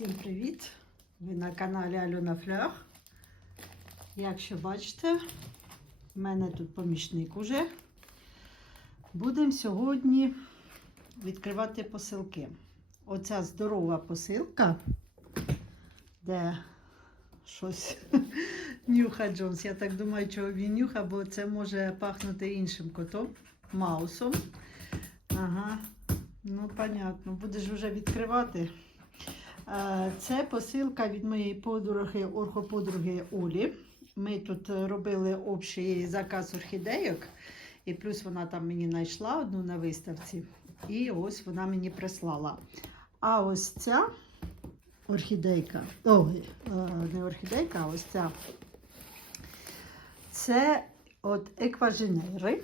Всім привіт! Ви на каналі Альона Флях. Якщо бачите, в мене тут помічник уже. Будемо сьогодні відкривати посилки. Оця здорова посилка, де щось нюха Джонс. Я так думаю, чого він нюха, бо це може пахнути іншим котом, маусом. Ага, ну понятно. Будеш вже відкривати. Це посилка від моєї подруги, орхоподруги Олі. Ми тут робили общий заказ орхідейок, і плюс вона там мені знайшла одну на виставці. І ось вона мені прислала. А ось ця орхідейка, ой, е, не орхідейка, а ось ця. Це от екваженери.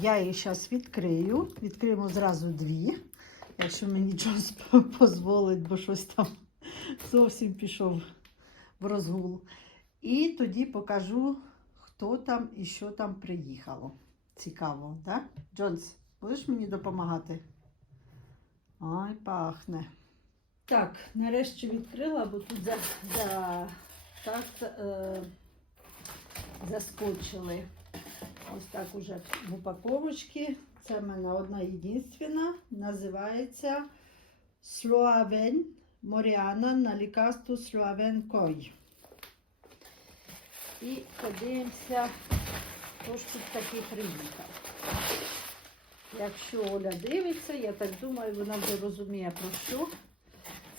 Я її зараз відкрию. Відкриємо зразу дві, якщо мені щось дозволить, бо щось там зовсім пішов в розгул. І тоді покажу, хто там і що там приїхало. Цікаво, так? Джонс, будеш мені допомагати? Ой, пахне. Так, нарешті відкрила, бо тут за, за, так, е, заскочили. Ось так уже в упаковочці. Це в мене одна єдинственна. Називається Слоавен Моріана на лікасту Слоавен Кой. І подивимося, тут такий приїхав. Якщо Оля дивиться, я так думаю, вона вже розуміє про що.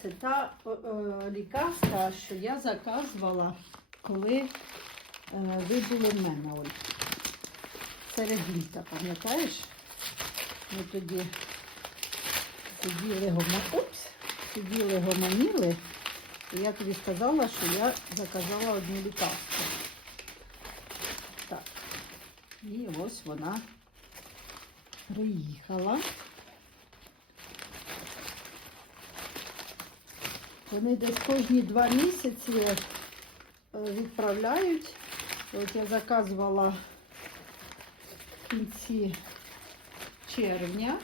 Це та е, е, лікарська, що я заказувала, коли е, ви були в мене, Оль. Серединка, пам'ятаєш? Ми тоді сиділи гома... Сиділи гомоніли, і я тобі сказала, що я заказала одну лікарство. Так. І ось вона приїхала. Вони десь кожні два місяці е, відправляють. От я заказувала в кінці червня,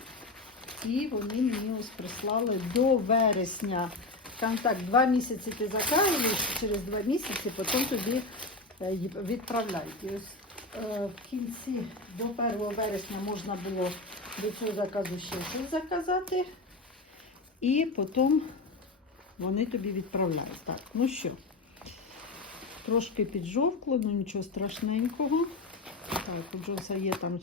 і вони мені ось прислали до вересня. Там так, два місяці ти заказуєш, через два місяці потім тобі е, відправляють. І ось е, в кінці до 1 вересня можна було до цього заказу ще щось заказати. І потім вони тобі відправляють. Так, ну що, трошки піджовкло, ну нічого страшненького. Так, у Джонса є там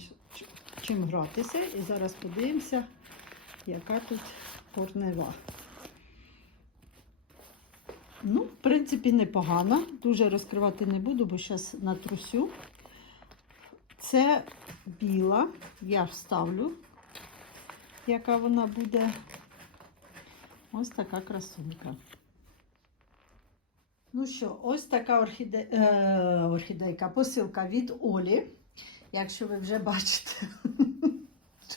чим гратися. І зараз подивимося, яка тут корнева. Ну, в принципі, непогано. Дуже розкривати не буду, бо зараз натрусю. Це біла, я вставлю, яка вона буде. Ось така красунька. Ну що, ось така орхіде... е, орхідейка, посилка від Олі. Якщо ви вже бачите,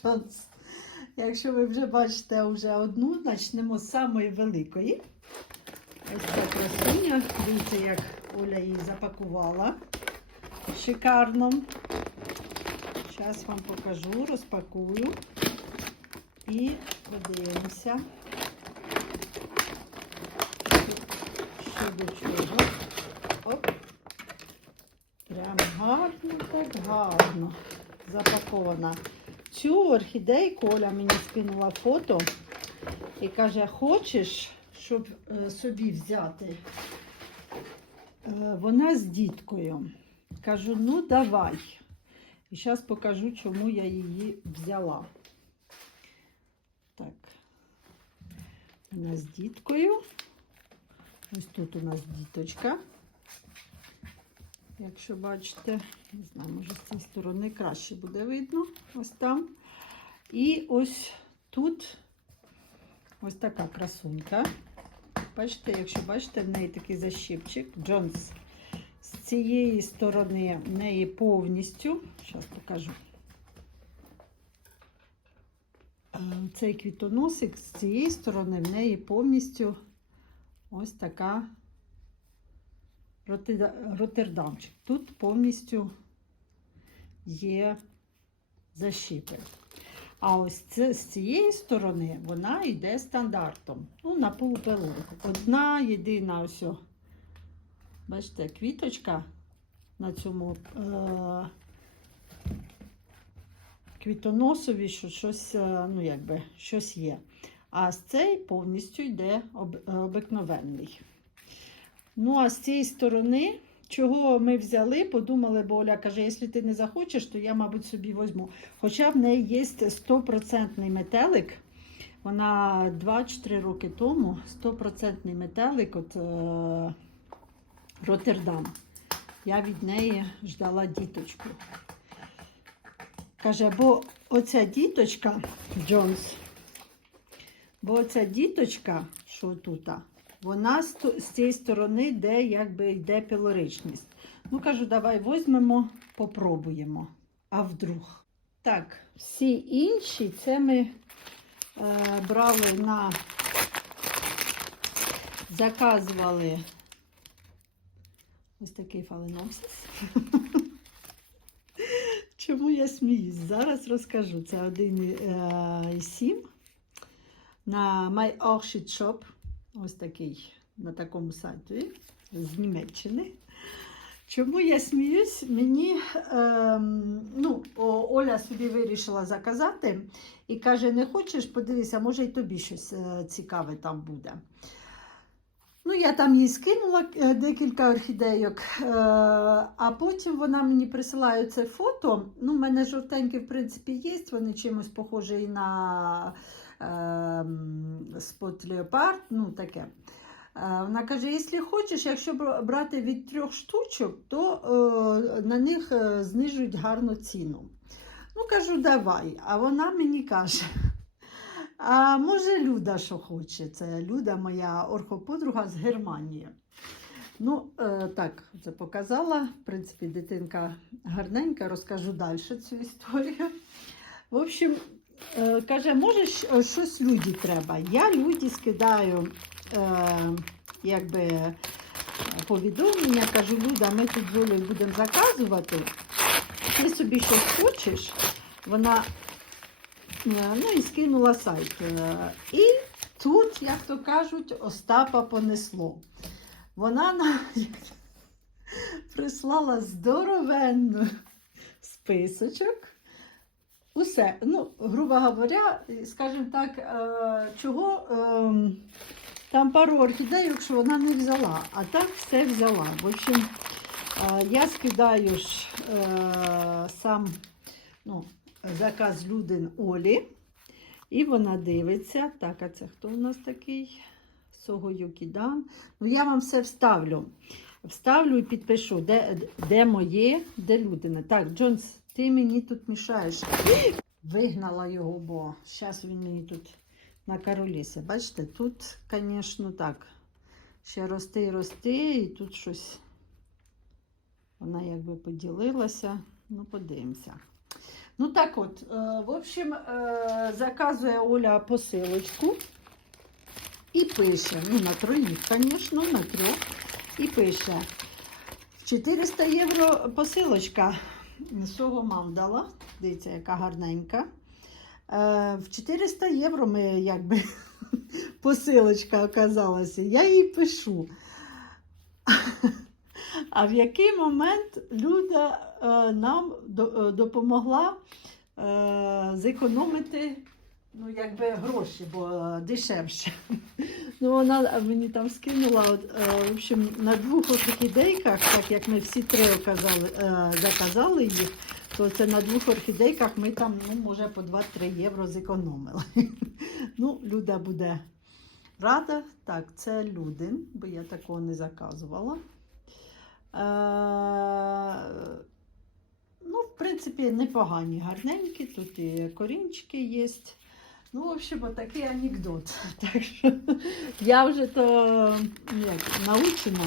якщо ви вже бачите вже одну, почнемо з самої великої. Ось ця красуня. Дивіться, як Оля її запакувала. Шикарно. Зараз вам покажу, розпакую і подивимося. Що до чого. Оп. Прям гарно, так гарно запакована. Цю орхідейку Оля мені скинула фото і каже, хочеш, щоб е, собі взяти? Е, вона з діткою. Кажу, ну давай. І зараз покажу, чому я її взяла. Так. Вона з діткою. Ось тут у нас діточка. Якщо бачите, не знаю, може з цієї сторони краще буде видно. Ось там. І ось тут ось така красунька. Бачите, якщо бачите, в неї такий защіпчик. Джонс. З цієї сторони в неї повністю, зараз покажу. Е, Цей квітоносик з цієї сторони в неї повністю ось така Роттердамчик. Тут повністю є защіпи. А ось це, з цієї сторони вона йде стандартом. Ну, на полупилу. Одна єдина ось. Бачите, квіточка на цьому е- квітоносові, що щось, е, ну, якби, щось є. А з цей повністю йде об, е, обикновенний. Ну, а з цієї сторони, чого ми взяли, подумали, бо Оля каже, якщо ти не захочеш, то я, мабуть, собі візьму. Хоча в неї є 100% метелик. Вона 2-4 роки тому 100% метелик от е, Роттердам. Я від неї ждала діточку. Каже, бо оця діточка Джонс, бо оця діточка, що тут, вона з цієї сторони, де якби йде пілоричність. Ну, кажу, давай візьмемо, попробуємо. А вдруг? Так, всі інші це ми е, брали на заказували ось такий фаленопсис. Чому я сміюсь? Зараз розкажу. Це один е, із сім на My Orchid Shop. Ось такий на такому сайті з Німеччини. Чому я сміюсь? Мені ем, ну, Оля собі вирішила заказати і каже: не хочеш, подивися, може і тобі щось е, цікаве там буде. Ну, я там їй скинула е, декілька орхідейок, е, а потім вона мені присилає це фото. Ну, в мене жовтенькі, в принципі, є, вони чимось похожі і на е, спот леопард, ну таке. Е, Вона каже: якщо хочеш, якщо брати від трьох штучок, то е, на них е, знижують гарну ціну. Ну, кажу, давай. А вона мені каже. А може Люда, що хоче. Це Люда, моя орхоподруга з Германії. Ну, так, це показала. В принципі, дитинка гарненька, розкажу далі цю історію. В общем, каже, може щось Люді треба. Я Люді скидаю е, якби, повідомлення, кажу, Люда, ми тут з будемо заказувати. Ти собі щось хочеш, вона Е, Ну і скинула сайт. Е, І тут, як то кажуть, Остапа понесло. Вона нам прислала здоровенну списочок. Усе, ну, грубо говоря, скажімо так, е, чого ем, там пару орхідейок, що вона не взяла, а так все взяла. В общем, е, я скидаю ж е, сам ну, заказ Людин Олі. І вона дивиться. Так, а це хто у нас такий? Сого Юкідан. Ну, я вам все вставлю. Вставлю і підпишу, де, де моє, де Людина. Так, Джонс, ти мені тут мішаєш. Вигнала його, бо зараз він мені тут на королісі. Бачите, тут, звісно, так. Ще рости і рости, і тут щось. Вона якби поділилася. Ну, подивимося. Ну так от, е, в общем, е, заказує Оля посилочку і пише, ну на троїх, звісно, на трьох, і пише 400 євро посилочка. Сого мандала. Дивіться, яка гарненька. Е, В 400 євро ми якби посилочка оказалася. Я їй пишу. А в який момент Люда е, нам е, допомогла зекономити ну, якби гроші, бо е, дешевше. Ну, вона мені там скинула от, е, в общем, на двох орхідейках, так як ми всі три оказали, е, заказали їх, то це на двох орхідейках ми там, ну, може, по 2-3 євро зекономили. Ну, Люда буде рада. Так, це Людин, бо я такого не заказувала. Е, ну, в принципі, непогані, гарненькі. Тут і корінчики є. Ну, в общем, такий анекдот. Так що я вже то як, научена,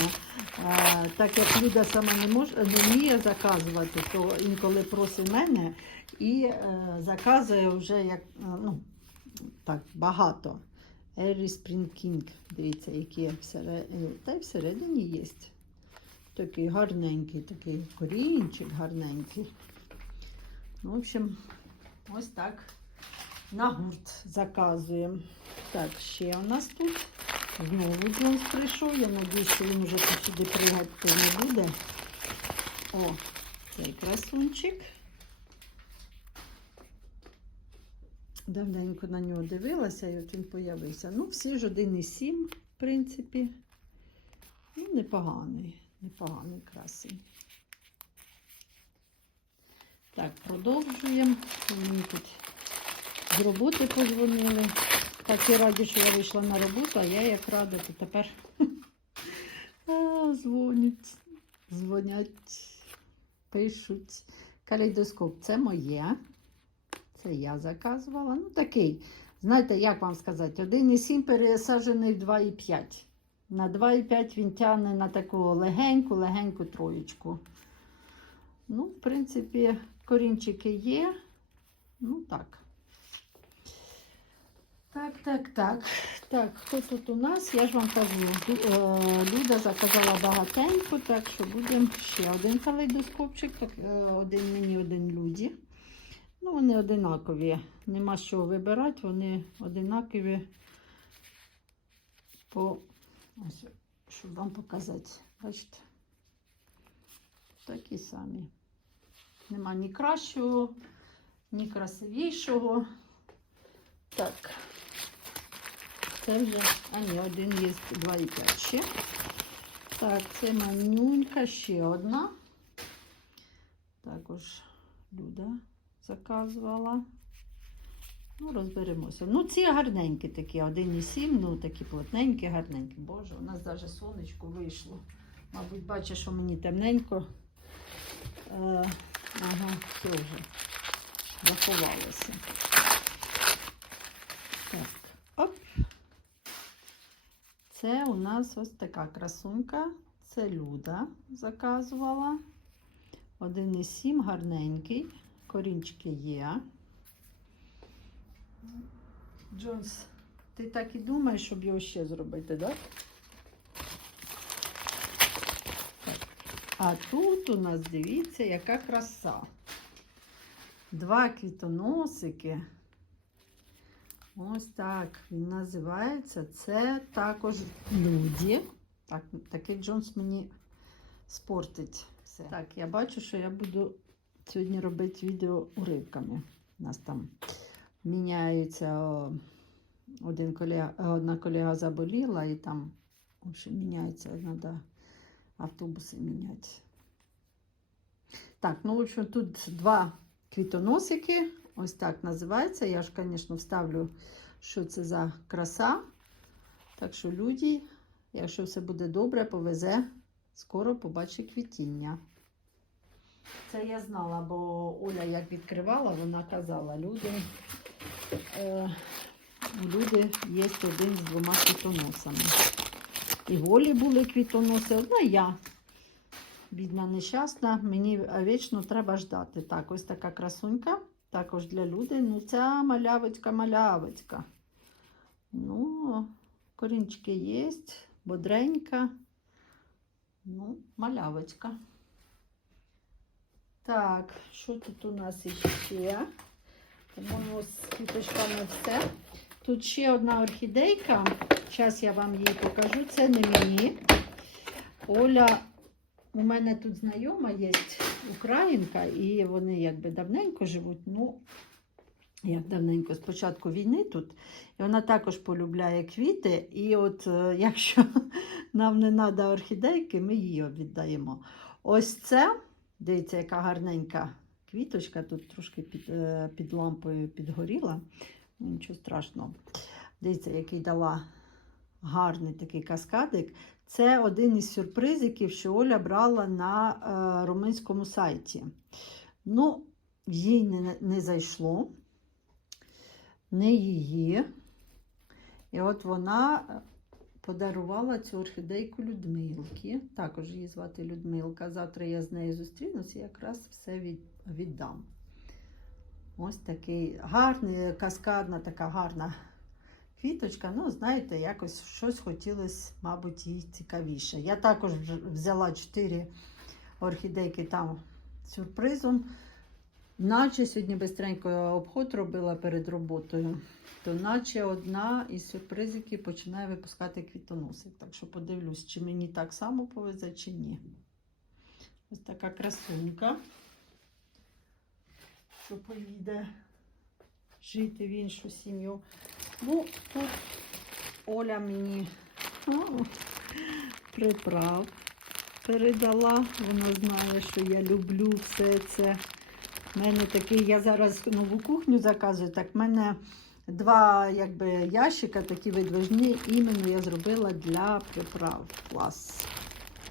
е, так як Люда сама не може не вміє заказувати, то інколи просить мене і е, заказує вже як е, ну, так, багато. Ері King. Дивіться, які всередині, та й всередині є. Такий гарненький, такий корінчик гарненький. Ну, в общем, ось так на гурт заказуємо. Так, ще у нас тут. Знову Джонс прийшов. Я надію, що він вже тут сюди пригати не буде. О, цей красунчик. Давненько на нього дивилася, і от він появився. Ну, всі ж 1,7, в принципі. Ну, непоганий, непоганий красень. Так, продовжуємо. Мені тут з роботи подзвонили. Так і раді, що я вийшла на роботу, а я як рада, то тепер дзвонять, дзвонять, пишуть. Калейдоскоп це моє. Це я заказувала. Ну, такий. Знаєте, як вам сказати, 1,7 пересаджений 2,5. На 2,5 він тягне на таку легеньку, легеньку троєчку. Ну, в принципі, корінчики є. Ну, так. Так, так, так. Так, хто тут у нас? Я ж вам кажу, е, Люда заказала багатенько, так що будемо ще один калейдоскопчик, так, е, один мені, один Люді. Ну, вони одинакові. Нема чого вибирати, вони одинакові по ось, щоб вам показати. Бачите? Такі самі. Нема ні кращого, ні красивішого. Так. Це вже, а один є 2,5 ще. Так, це манюнька, ще одна. Також Люда заказувала. Ну, розберемося. Ну, ці гарненькі такі, 1,7, ну такі плотненькі, гарненькі. Боже, у нас навіть сонечко вийшло. Мабуть, бачиш, що мені темненько. Е, ага, все вже заховалося. Так, оп. Це у нас ось така красунька. Це Люда заказувала. 1,7 гарненький. Корінчики є. Джонс, ти так і думаєш, щоб його ще зробити, так? Так. А тут у нас, дивіться, яка краса. Два квітоносики. Ось так він називається. Це також люди. Так, такий Джонс мені спортить все. Так, я бачу, що я буду сьогодні робити відео уривками. У нас там міняються. Один колега, е, одна колега заболіла і там в общем, міняється, треба автобуси міняти. Так, ну, в общем, тут два квітоносики. Ось так називається. Я ж, звісно, вставлю, що це за краса. Так що люди, якщо все буде добре, повезе, скоро побачить квітіння. Це я знала, бо Оля як відкривала, вона казала, люди, е, люди є один з двома квітоносами. І в Олі були квітоноси, одна я. Бідна нещасна, мені вічно треба ждати. Так, ось така красунька. Також для люди. Ну, ця малявочка, малявочка. Ну, корінчики є, бодренька. Ну, малявочка. Так, що тут у нас іще? По-моєму, з квіточками все. Тут ще одна орхідейка. Зараз я вам її покажу. Це не мені. Оля, у мене тут знайома є українка, і вони якби давненько живуть. Ну, як давненько, з початку війни тут. І вона також полюбляє квіти. І от е, якщо нам не треба орхідейки, ми її віддаємо. Ось це, дивіться, яка гарненька квіточка. Тут трошки під, е, під лампою підгоріла. Ну, Нічого страшного. Дивіться, який дала гарний такий каскадик. Це один із сюрпризиків, що Оля брала на е, румунському сайті. Ну, їй не, не зайшло, не її. І от вона е, подарувала цю орхідейку Людмилки. Також її звати Людмилка. Завтра я з нею зустрінуся і якраз все від, віддам. Ось такий гарний, каскадна, така гарна квіточка. Ну, знаєте, якось щось хотілося, мабуть, їй цікавіше. Я також взяла 4 орхідейки там сюрпризом. Наче сьогодні бистренько обход робила перед роботою, то наче одна із сюрпризиків починає випускати квітоносик. Так що подивлюсь, чи мені так само повезе, чи ні. Ось така красунька, що поїде жити в іншу сім'ю. Ну, тут Оля мені о, приправ передала. Вона знає, що я люблю все це. У мене такий, я зараз нову кухню заказую, так в мене два якби, ящика такі видвижні, іменно я зробила для приправ. Клас.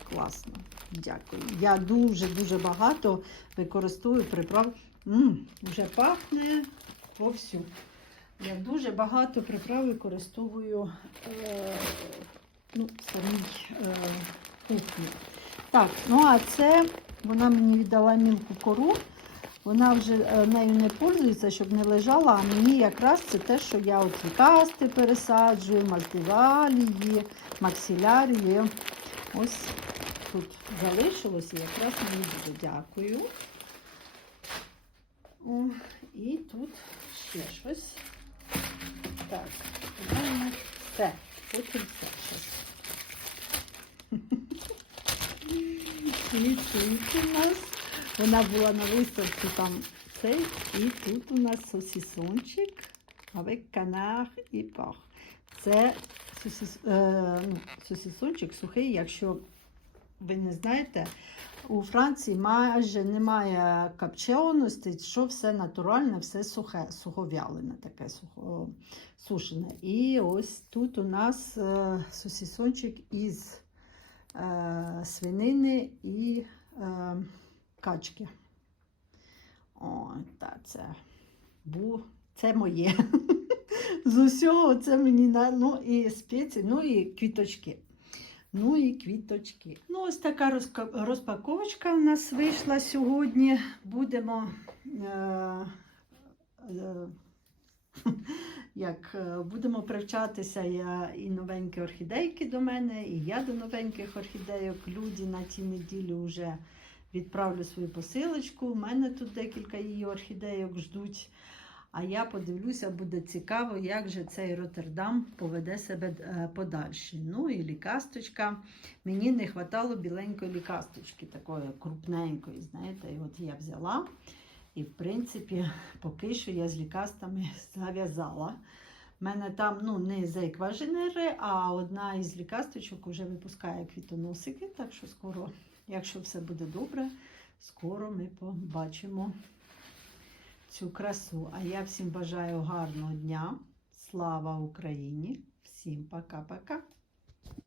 Класно. Дякую. Я дуже-дуже багато використовую приправ. М, вже пахне вовсю. Я дуже багато приправ використовую е, ну, самій е, кухні. Так, ну а це вона мені віддала мілку кору. Вона вже е, нею не пользується, щоб не лежала, а мені якраз це те, що я от лікасти пересаджую, мальтивалії, максилярії. Ось тут залишилося, якраз мені буде. Дякую. О, і тут ще. Так, по-моєму, все. Потім все щось. Тут у нас вона була на виставці там цей, і тут у нас сосісончик avec canard і пах. Це сосіс, е, ну, сосісончик сухий, якщо ви не знаєте, у Франції майже немає копченості, що все натуральне, все сухе, суховялене, таке сухо, сушене. І ось тут у нас е, сосісончик із е, свинини і е, качки. Ой, та це бу, це моє. З усього це мені ну і спеції, ну і квіточки. Ну і квіточки. Ну, ось така розпаковочка у нас вийшла сьогодні. Будемо е, е, як е, будемо привчатися я і новенькі орхідейки до мене, і я до новеньких орхідейок. Люди на цій неділі вже відправлю свою посилочку. У мене тут декілька її орхідейок ждуть. А я подивлюся, буде цікаво, як же цей Роттердам поведе себе е, подальше. Ну і лікасточка. Мені не вистачало біленької лікасточки, такої крупненької, знаєте, і от я взяла. І, в принципі, поки що я з лікастами зав'язала. У мене там ну, не зейкваженери, а одна із лікасточок вже випускає квітоносики, так що скоро, якщо все буде добре, скоро ми побачимо цю красу. А я всім бажаю гарного дня. Слава Україні! Всім пока-пока!